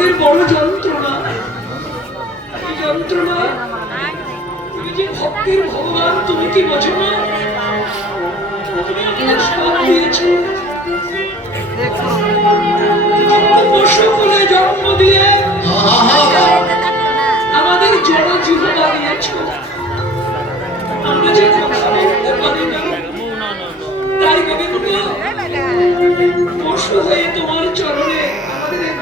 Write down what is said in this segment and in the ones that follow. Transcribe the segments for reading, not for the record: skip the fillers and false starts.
আমাদের বড় যন্ত্রণা, এই যন্ত্রণা। তুমি যে ভক্তির ভগবান, তুমি কি বোঝো না? তুমি আমাদের সব দিয়েছো, পশু বলে জন্ম দিয়ে আমাদের জড় জীবনা দিয়েছো। আমরা যে কথা বলতে পারি না, তাই গোবিন্দ পশু হয়ে তোমার চরণে আমাদের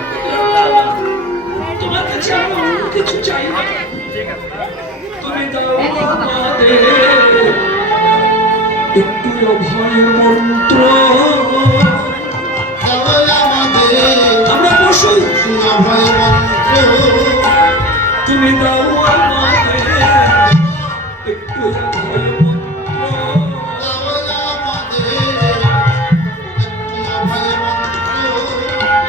তোমার কাছে আমরা অন্য কিছু চাই না। তুমি দাও আমাদের একটু অভয় মন্ত্র, আমরা পশু অভয় মন্ত্র, তুমি দাও আমাদের একটু অভয় মন্ত্র,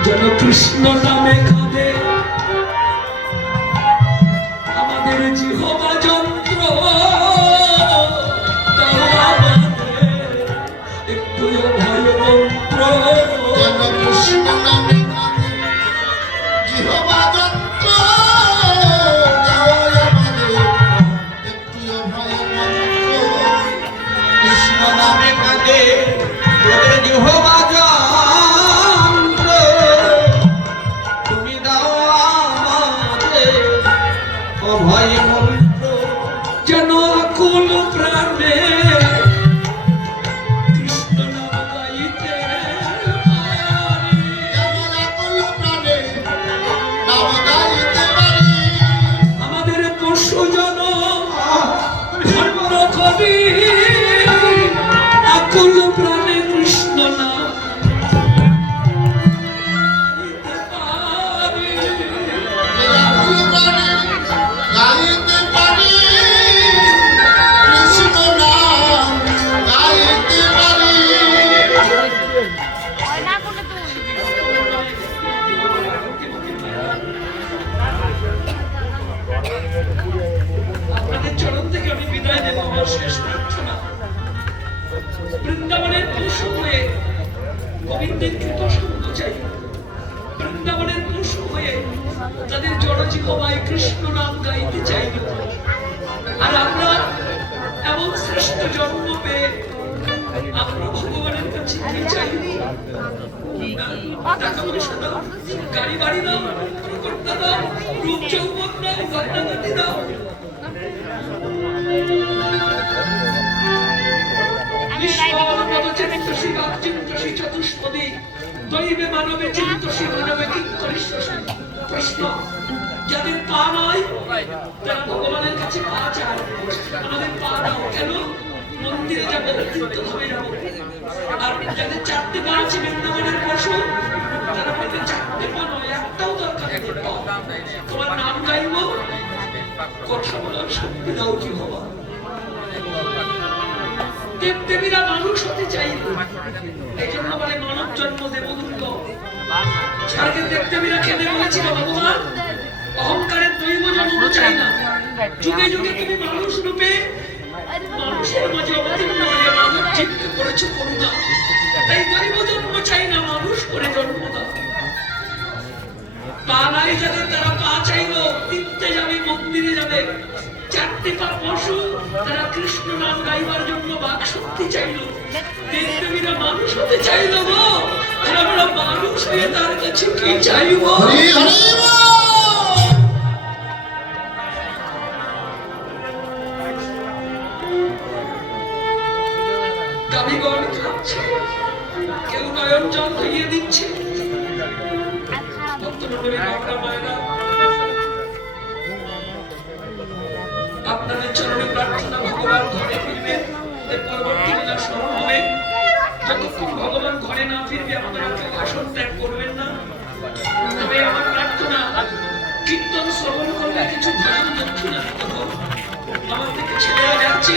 যেন কৃষ্ণ নামে কাঁদে আমাদের জিহ্বা যন্ত্র, দাও আমাদের একটু অভয় মন্ত্র, যেন কৃষ্ণ নামে কাঁদে জিহ্বা যন্ত্র, দাও আমাদের একটু অভয় মন্ত্র, কৃষ্ণ নামে কাঁদে তোদের জিহ্বা যন্ত্র, তুমি দাও আমাদের অভয় মন্ত্র, যেন আকুল প্রাণে কৃষ্ণ নাম গাইতে পারি, যেন আকুল প্রাণে নাম গাইতে পারি, আমাদের পশু জন ধন্য করি আকুল প্রাণে কৃষ্ণ নাম গাইতে পারি, আকুল প্রাণে গাইতে পারি, কৃষ্ণ নাম গাইতে পারি। আপনাদের চরণ থেকে আমি বিদায় নেব। আমার শেষ প্রার্থনা, বৃন্দাবনের পশু হয়ে গোবিন্দের কৃপা সঙ্গ চাই, বৃন্দাবনের পশু হয়ে তাদের জড়জিহ্বায় কৃষ্ণ নাম গাইতে চাই। আর আমরা এমন শ্রেষ্ঠ জন্ম পেয়ে আমরা ভগবানের কাছে কি চাই? টাকা পয়সা দাও, গাড়ি বাড়ি দাও, কর্তা দাও, রূপ যৌবন দাও, গন্ডাগতি দাও, চতুষ্পদী দৈবে মানবে চিন্তসী মানবে কিঙ্করিষ্যসী। প্রশ্ন, যাদের পা নাই তারা ভগবানের কাছে পা চায়, আমাদের পা দাও। কেন? মন্দিরে যাবো, তীর্থধামে যাবো। আর যাদের চারটে পা আছে, বৃন্দাবনের পশু, তারা বলবে চারটে পা নয়, একটাও দরকার নেই, তোমার নাম গাইব, কথা বলার শক্তি দাও জিহ্বা। দেবদেবীরা মানুষ হতে চাই, এই জন্য বলে মানব জন্ম দেবদূত। স্বর্গের দেবদেবীরা খেতে বলেছিল, ভগবান অহংকারের দৈব জন্ম চাই না, যুগে যুগে তুমি মানুষ রূপে মানুষের মাঝে অবতীর্ণ হয়ে মানব জীবকে করেছো করুণা, তাই দৈব জন্ম চাই না, মানুষ করে জন্ম দাও। পা নাই যাদের, তারা পা চাইলো, তীর্থে যাবে, মন্দিরে যাবে। চারটে পা পশু, তারা কৃষ্ণ নাম গাইবার জন্য বাক শক্তি চাইলো। দেবদেবীরা মানুষ হতে চাইলো গো, আর আমরা মানুষ হয়ে তার কাছে কি চাইবো? গাভীগণ খাচ্ছে, কেউ নয়ন জল ধুইয়ে দিচ্ছে। আপনাদের চরণে প্রার্থনা, ভগবান ঘরে ফিরবে, এর পরবর্তী লীলা শুরু হবে। যতক্ষণ ভগবান ঘরে না ফিরবে আমাদের ভাষণ ত্যাগ করবেন না। তবে আমার প্রার্থনা, কীর্তন শ্রবণ করলে কিছু ভজন দক্ষিণা দিতে হবে। আমার থেকে ছেলেরা যাচ্ছে,